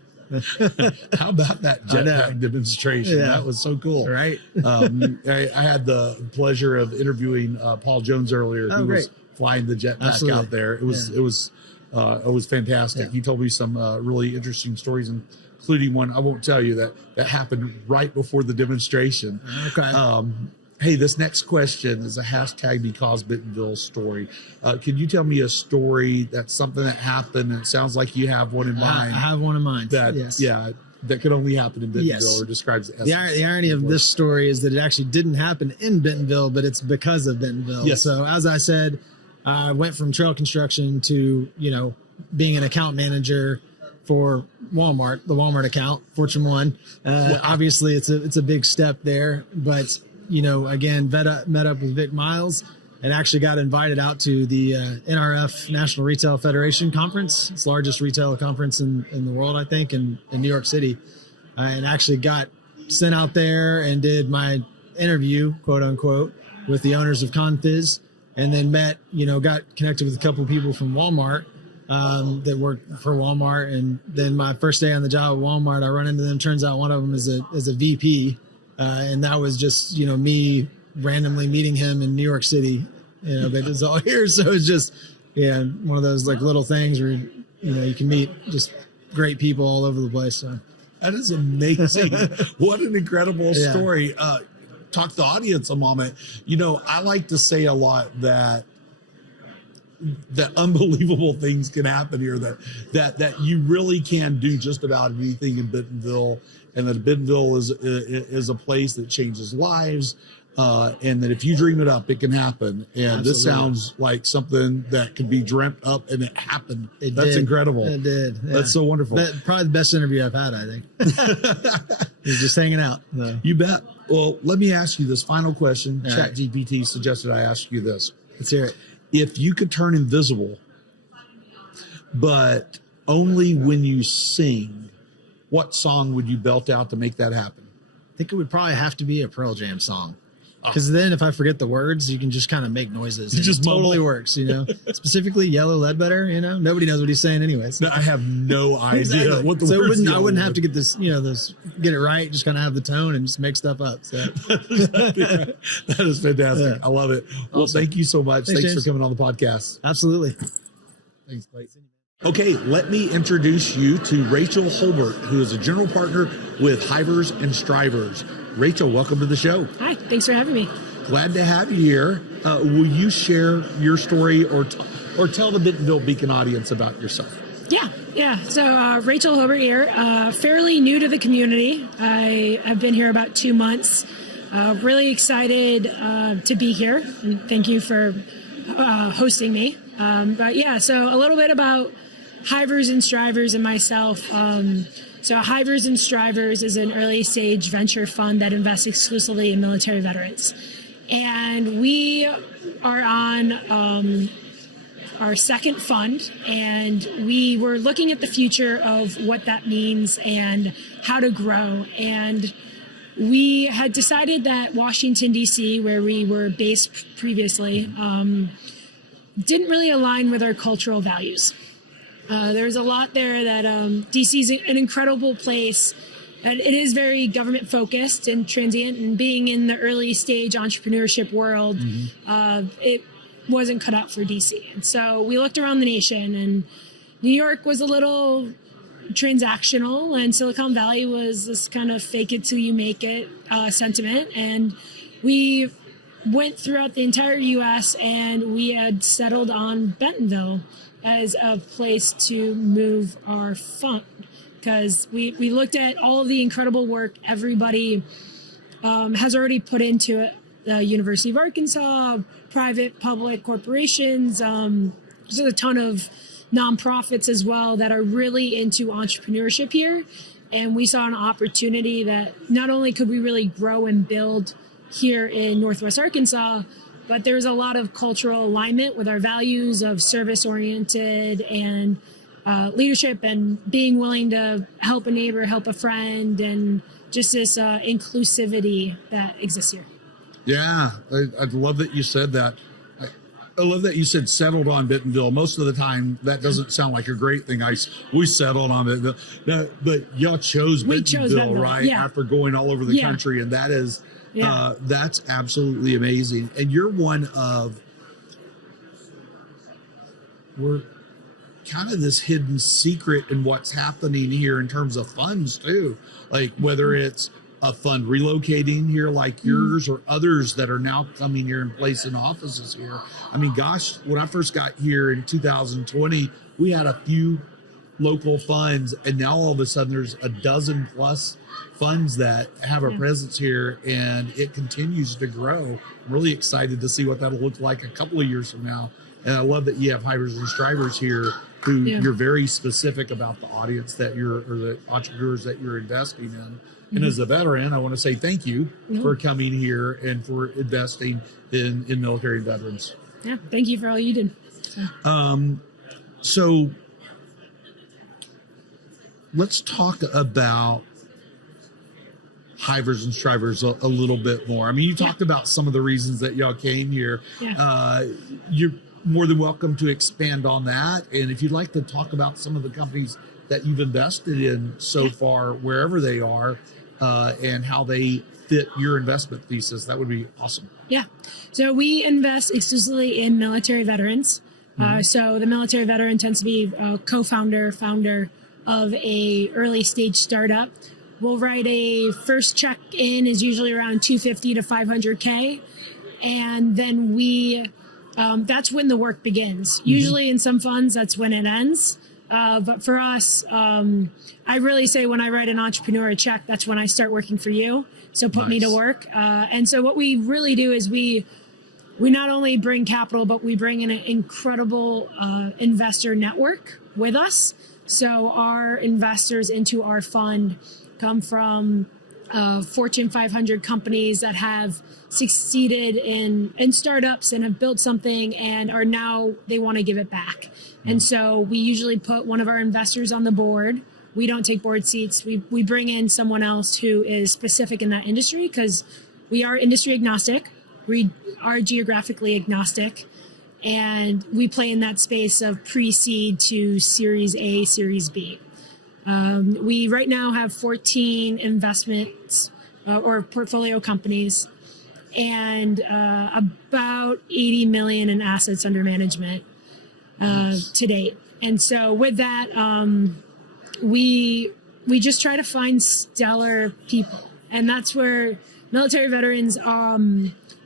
How about that jetpack demonstration? Yeah. That was so cool. Right. I had the pleasure of interviewing Paul Jones earlier, who was flying the jetpack Absolutely. out there. It was fantastic. Yeah. He told me some really interesting stories, including one I won't tell you that happened right before the demonstration. Okay. Hey, this next question is a hashtag because Bentonville story. Can you tell me a story that's something that happened, and it sounds like you have one in mind? I have one in mind. Yes. That could only happen in Bentonville, Yes. or describes the The irony of this story is that it actually didn't happen in Bentonville, but it's because of Bentonville. Yes. So as I said, I went from trail construction to, being an account manager for Walmart, the Walmart account, Fortune 1. Obviously, it's a big step there. But, again, met up with Vic Miles and actually got invited out to the NRF National Retail Federation Conference. It's the largest retail conference in the world, I think, in New York City. And actually got sent out there and did my interview, quote unquote, with the owners of Confiz, and then got connected with a couple of people from Walmart that worked for Walmart. And then my first day on the job at Walmart, I run into them. Turns out one of them is a VP. And that was just, me randomly meeting him in New York City, but it's all here. So it's just, one of those like little things where, you can meet just great people all over the place. So That is amazing. What an incredible story. Talk to the audience a moment. I like to say a lot that unbelievable things can happen here, that you really can do just about anything in Bentonville, and that Bentonville is a place that changes lives, and that if you dream it up, it can happen. And Absolutely. This sounds like something that could be dreamt up, and it happened. That's did. incredible. It did. Yeah. That's so wonderful. Probably the best interview I've had, I think. He's just hanging out. So. You bet. Well, let me ask you this final question. All right. ChatGPT suggested I ask you this. Let's hear it. If you could turn invisible, but only when you sing, what song would you belt out to make that happen? I think it would probably have to be a Pearl Jam song. Because then if I forget the words, you can just kind of make noises. You just it totally mumble. works, Specifically Yellow Ledbetter, Nobody knows what he's saying anyways. No, I have no idea Exactly. what the so words I wouldn't have to get this, get it right. Just kind of have the tone and just make stuff up. So That is fantastic. Yeah. I love it. Well, Awesome. thank you so much. Thanks, Thanks for James. coming on the podcast. absolutely. Thanks, Blake. Okay, let me introduce you to Rachel Holbert, who is a general partner with Hivers and Strivers. Rachel, welcome to the show. Hi, thanks for having me. Glad to have you here. Will you share your story or tell the Bentonville Beacon audience about yourself? Yeah. So Rachel Hobart here, fairly new to the community. I have been here about 2 months. Really excited to be here, and thank you for hosting me. So a little bit about Hivers and Strivers and myself. So Hivers and Strivers is an early stage venture fund that invests exclusively in military veterans. And we are on our second fund, and we were looking at the future of what that means and how to grow. And we had decided that Washington, D.C., where we were based previously, didn't really align with our cultural values. There's a lot there that D.C. is an incredible place. And it is very government focused and transient, and being in the early stage entrepreneurship world, it wasn't cut out for DC. And so we looked around the nation, and New York was a little transactional, and Silicon Valley was this kind of fake it till you make it sentiment. And we went throughout the entire U.S., and we had settled on Bentonville. as a place to move our fund, because we looked at all of the incredible work everybody has already put into it. The University of Arkansas, private, public corporations, there's a ton of nonprofits as well that are really into entrepreneurship here. And we saw an opportunity that not only could we really grow and build here in Northwest Arkansas, but there's a lot of cultural alignment with our values of service-oriented and leadership and being willing to help a neighbor, help a friend, and just this inclusivity that exists here. Yeah, I love that you said that. I love that you said settled on Bentonville. Most of the time, that doesn't sound like a great thing. We settled on Bentonville, but y'all chose Bentonville, right? Yeah. After going all over the country, and that is that's absolutely amazing. And you're we're kind of this hidden secret in what's happening here in terms of funds too, like whether it's a fund relocating here like yours or others that are now coming here and placing offices here. I mean, gosh, when I first got here in 2020, we had a few local funds, and now all of a sudden there's a dozen plus funds that have a presence here, and it continues to grow. I'm really excited to see what that'll look like a couple of years from now. And I love that you have hivers and strivers here who you're very specific about the audience that or the entrepreneurs that you're investing in. And as a veteran, I want to say thank you for coming here and for investing in military veterans. Yeah, thank you for all you did. So let's talk about hivers and strivers a little bit more. I mean, you talked about some of the reasons that y'all came here. You're more than welcome to expand on that. And if you'd like to talk about some of the companies that you've invested in so far, wherever they are, and how they fit your investment thesis, that would be awesome. Yeah. So we invest exclusively in military veterans. So the military veteran tends to be a co-founder, founder of a early stage startup. We'll write a first check in is usually around $250 to $500K. And then that's when the work begins. Usually in some funds, that's when it ends. But for us, I really say when I write an entrepreneur a check, that's when I start working for you. So put me to work. And so what we really do is we not only bring capital, but we bring in an incredible investor network with us. So our investors into our fund come from Fortune 500 companies that have succeeded in startups and have built something and are now they want to give it back. And so we usually put one of our investors on the board. We don't take board seats. We bring in someone else who is specific in that industry because we are industry agnostic. We are geographically agnostic. And we play in that space of pre-seed to Series A, Series B. We right now have 14 investments or portfolio companies and about 80 million in assets under management to date. And so with that, we just try to find stellar people. And that's where military veterans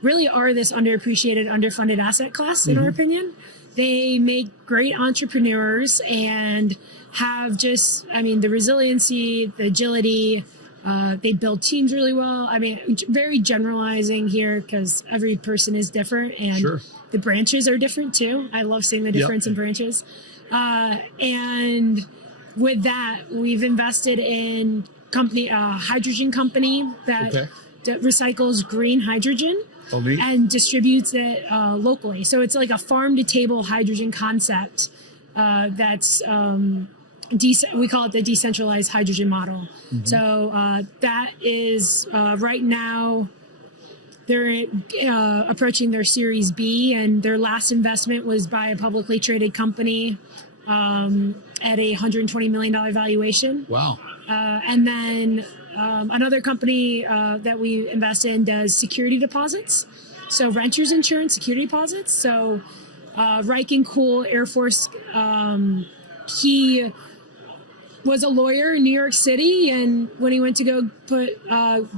really are this underappreciated, underfunded asset class, in our opinion. They make great entrepreneurs and have the resiliency, the agility. They build teams really well. I mean, very generalizing here because every person is different and the branches are different too. I love seeing the difference in branches. And with that, we've invested in hydrogen company that recycles green hydrogen and distributes it locally. So it's like a farm-to-table hydrogen concept that's we call it the decentralized hydrogen model. So that is right now they're approaching their Series B, and their last investment was by a publicly traded company at a $120 million valuation. Wow. And then another company that we invest in does security deposits. So renters insurance, security deposits. So Riken Cool, Air Force, he was a lawyer in New York City. And when he went to go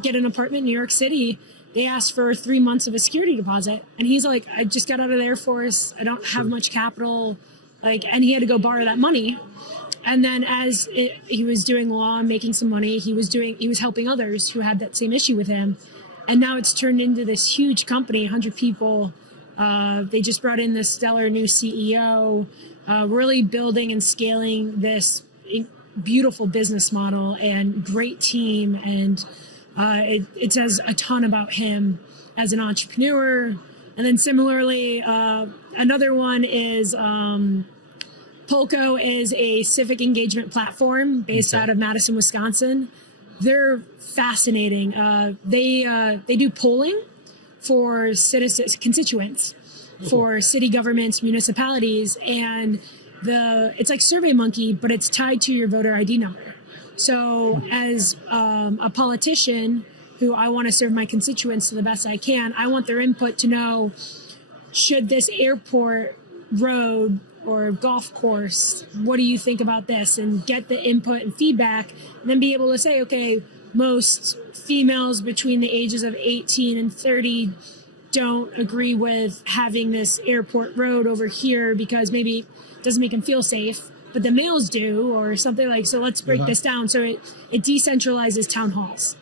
get an apartment in New York City, they asked for 3 months of a security deposit. And he's like, I just got out of the Air Force. I don't have much capital. and he had to go borrow that money. And then he was doing law and making some money, he was helping others who had that same issue with him. And now it's turned into this huge company, 100 people. They just brought in this stellar new CEO, really building and scaling this beautiful business model and great team. And it says a ton about him as an entrepreneur. And then similarly, another one is Polko is a civic engagement platform based out of Madison, Wisconsin. They're fascinating. They do polling for constituents, for city governments, municipalities, and it's like SurveyMonkey, but it's tied to your voter ID number. So as a politician who I want to serve my constituents to the best I can, I want their input to know, should this airport road or golf course, what do you think about this? And get the input and feedback, and then be able to say, okay, most females between the ages of 18 and 30 don't agree with having this airport road over here because maybe it doesn't make them feel safe, but the males do, or something like, so let's break this down. So it decentralizes town halls.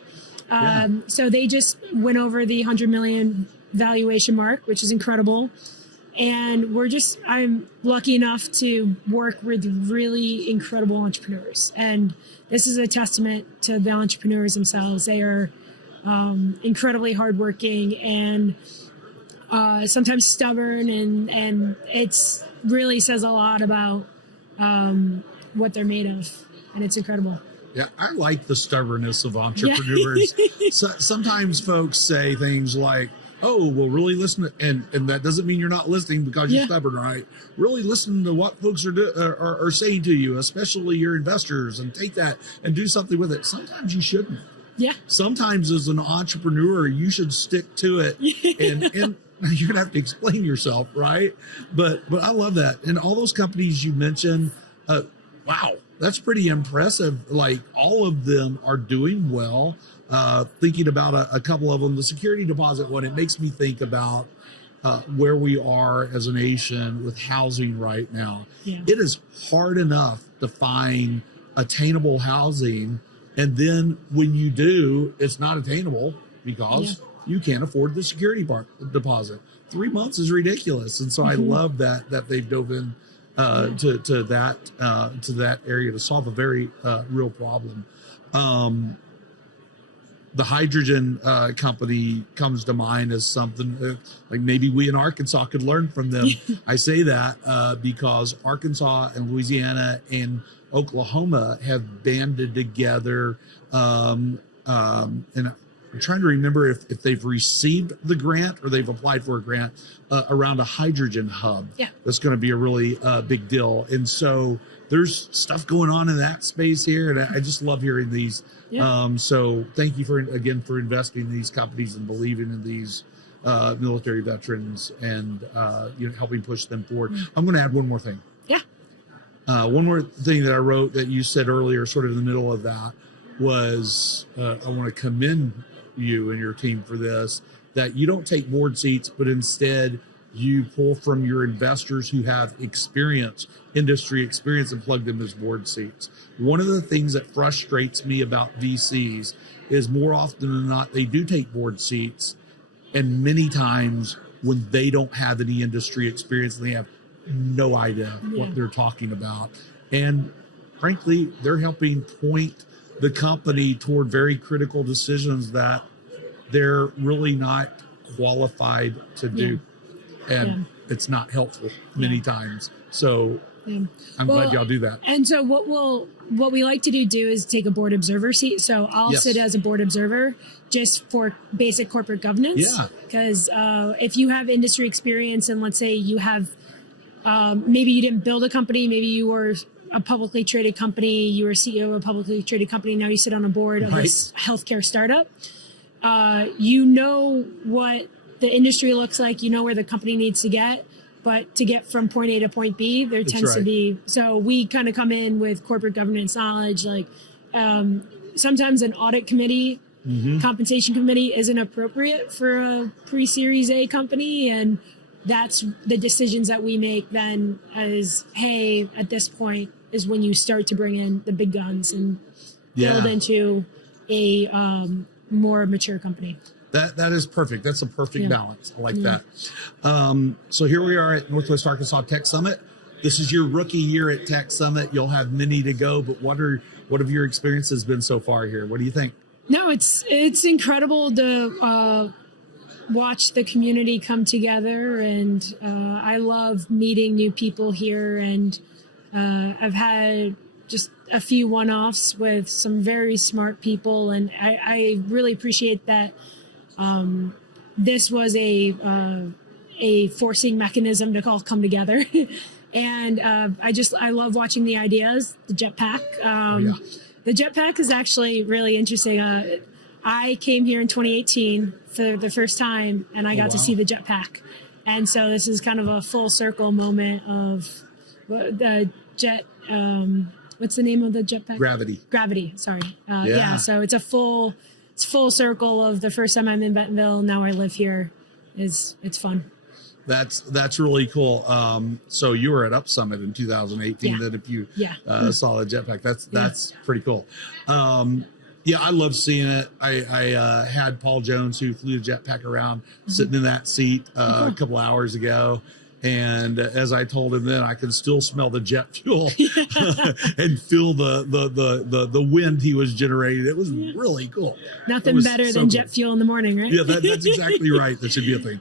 So they just went over the 100 million valuation mark, which is incredible. And I'm lucky enough to work with really incredible entrepreneurs. And this is a testament to the entrepreneurs themselves. They are incredibly hardworking and sometimes stubborn, and it's really says a lot about what they're made of. And it's incredible. Yeah, I like the stubbornness of entrepreneurs. Sometimes folks say things like, oh, well, really listen to, and that doesn't mean you're not listening because you're stubborn, right? Really listen to what folks are saying to you, especially your investors, and take that and do something with it. Sometimes you shouldn't. Yeah. Sometimes as an entrepreneur, you should stick to it, and you're gonna have to explain yourself, right? But I love that, and all those companies you mentioned, wow, that's pretty impressive. Like, all of them are doing well. Thinking about a couple of them, the security deposit one, it makes me think about where we are as a nation with housing right now. Yeah. It is hard enough to find attainable housing, and then when you do, it's not attainable because you can't afford the security deposit. 3 months is ridiculous, and so I love that they've dove in to that area to solve a very real problem. The hydrogen company comes to mind as something like maybe we in Arkansas could learn from them. I say that because Arkansas and Louisiana and Oklahoma have banded together, and I'm trying to remember if they've received the grant or they've applied for a grant around a hydrogen hub. Yeah. That's going to be a really big deal. And so there's stuff going on in that space here, and I just love hearing these. Yeah. So thank you for investing in these companies and believing in these military veterans and helping push them forward. I'm going to add one more thing. Yeah. One more thing that I wrote that you said earlier, sort of in the middle of that, was I want to commend you and your team for this, that you don't take board seats, but instead you pull from your investors who have industry experience, and plug them as board seats. One of the things that frustrates me about VCs is more often than not, they do take board seats, and many times when they don't have any industry experience, they have no idea what they're talking about. And frankly, they're helping point the company toward very critical decisions that they're really not qualified to do. And it's not helpful many times. So I'm glad y'all do that. And so what we like to do is take a board observer seat. So I'll sit as a board observer just for basic corporate governance. Yeah. Because if you have industry experience, and let's say you have, maybe you didn't build a company, maybe you were a publicly traded company, you were CEO of a publicly traded company, now you sit on a board of this healthcare startup. You know what the industry looks like, you know where the company needs to get, but to get from point A to point B, there tends to be, so we kind of come in with corporate governance knowledge, like sometimes an audit committee, compensation committee isn't appropriate for a pre-Series A company, and that's the decisions that we make then as, hey, at this point is when you start to bring in the big guns and build into a more mature company. That is perfect. That's a perfect balance. I like that. So here we are at Northwest Arkansas Tech Summit. This is your rookie year at Tech Summit. You'll have many to go, but what have your experiences been so far here? What do you think? No, it's incredible to watch the community come together, and I love meeting new people here, and I've had just a few one-offs with some very smart people, and I really appreciate that this was a forcing mechanism to all come together. And I love watching the ideas, the jetpack. The jetpack is actually really interesting. I came here in 2018 for the first time, and I got to see the jetpack. And so this is kind of a full circle moment of the jet. What's the name of the jetpack? Gravity. Sorry. So it's full circle of the first time I'm in Bentonville. Now I live here. It's fun. That's really cool. So you were at Up Summit in 2018. That if you saw the jetpack, that's pretty cool. I love seeing it. I had Paul Jones, who flew the jetpack around, sitting in that seat a couple hours ago. And as I told him then, I can still smell the jet fuel and feel the wind he was generating. It was really cool. Nothing better than jet fuel in the morning, right? Yeah, that's exactly right. That should be a thing.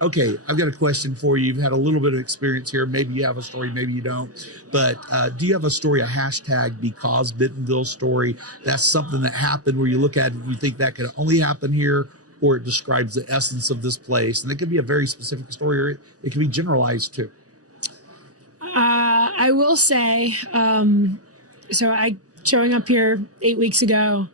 Okay, I've got a question for you. You've had a little bit of experience here. Maybe you have a story, maybe you don't. But do you have a story, a hashtag because Bentonville story? That's something that happened where you look at it and you think that could only happen here, or it describes the essence of this place. And it could be a very specific story, or it can be generalized too. I will say, showing up here 8 weeks ago,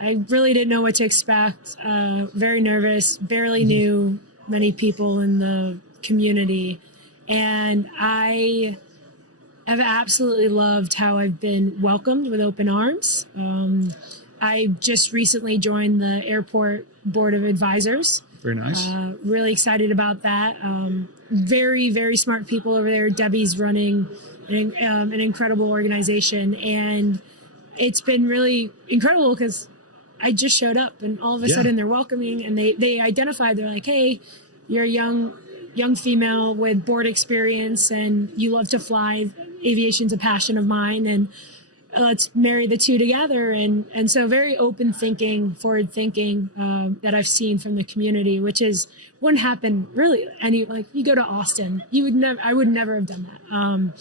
I really didn't know what to expect. Very nervous, barely knew many people in the community. And I have absolutely loved how I've been welcomed with open arms. I just recently joined the airport board of advisors. Very nice. Really excited about that. Very, very smart people over there. Debbie's running an incredible organization, and it's been really incredible because I just showed up, and all of a sudden they're welcoming, and they identified. They're like, "Hey, you're a young female with board experience, and you love to fly. Aviation's a passion of mine, and let's marry the two together." And so very open thinking, forward thinking that I've seen from the community, which wouldn't happen really you go to Austin, I would never have done that.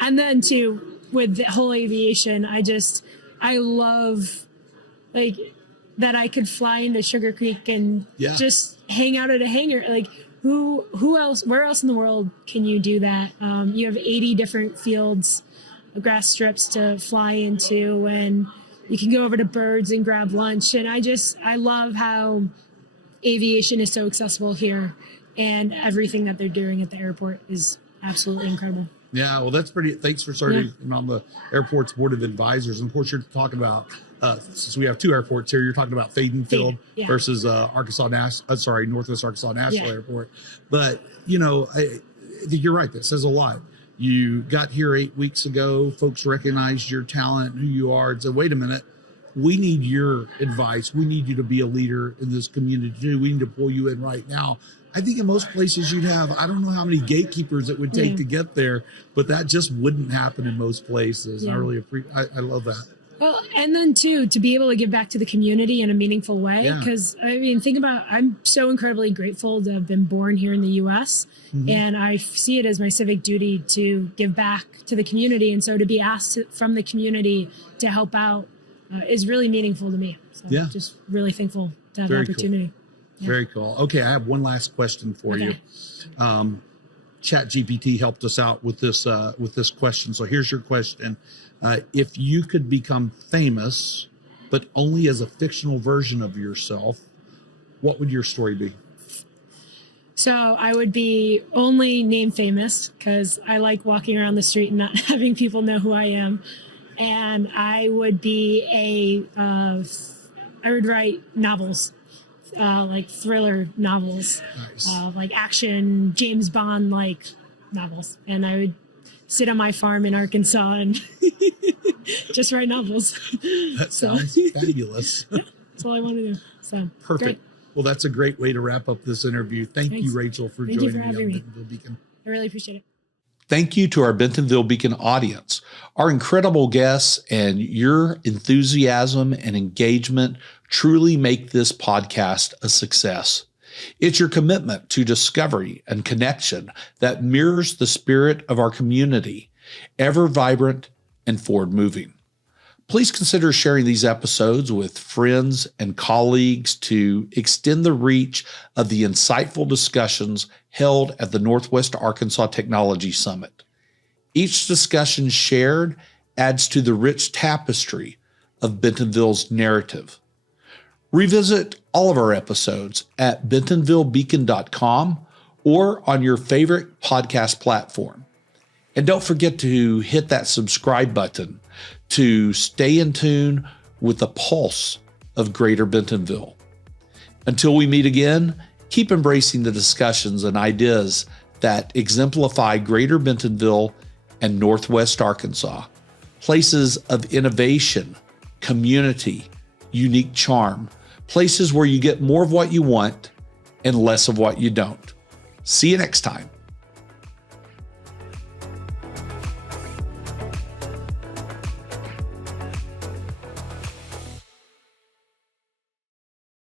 And then too, with the whole aviation, I love that I could fly into Sugar Creek and just hang out at a hangar. Who else, where else in the world can you do that? You have 80 different fields, grass strips to fly into, and you can go over to Birds and grab lunch. And I love how aviation is so accessible here, and everything that they're doing at the airport is absolutely incredible. Yeah, well, that's pretty. Thanks for starting on the airport's board of advisors. And of course, you're talking about since we have two airports here, you're talking about Faden Field versus Northwest Arkansas National Airport. But I think you're right. That says a lot. You got here 8 weeks ago. Folks recognized your talent, who you are, and said, "Wait a minute, we need your advice. We need you to be a leader in this community too. We need to pull you in right now." I think in most places you'd have, I don't know how many gatekeepers it would take to get there, but that just wouldn't happen in most places. Yeah. I really I love that. Well, and then too, to be able to give back to the community in a meaningful way, because think about, I'm so incredibly grateful to have been born here in the U.S. And I see it as my civic duty to give back to the community. And so to be asked from the community to help out is really meaningful to me. So just really thankful to have the opportunity. Cool. Yeah. Very cool. Okay, I have one last question for you. ChatGPT helped us out with this question. So here's your question. If you could become famous, but only as a fictional version of yourself, what would your story be? So I would be only name famous because I like walking around the street and not having people know who I am. And I would be I would write novels. like thriller novels, Nice. like action James Bond like novels, and I would sit on my farm in Arkansas and just write novels. That sounds fabulous. That's all I want to do. So Perfect. great. Well, that's a great way to wrap up this interview. Thank Thanks. you, Rachel, for Thank you joining for me having on me. Bentonville Beacon. I really appreciate it. Thank you to our Bentonville Beacon audience. Our incredible guests and your enthusiasm and engagement truly make this podcast a success. It's your commitment to discovery and connection that mirrors the spirit of our community, ever vibrant and forward moving. Please consider sharing these episodes with friends and colleagues to extend the reach of the insightful discussions held at the Northwest Arkansas Technology Summit. Each discussion shared adds to the rich tapestry of Bentonville's narrative. Revisit all of our episodes at bentonvillebeacon.com or on your favorite podcast platform. And don't forget to hit that subscribe button to stay in tune with the pulse of Greater Bentonville. Until we meet again, keep embracing the discussions and ideas that exemplify Greater Bentonville and Northwest Arkansas, places of innovation, community, unique charm, places where you get more of what you want and less of what you don't. See you next time.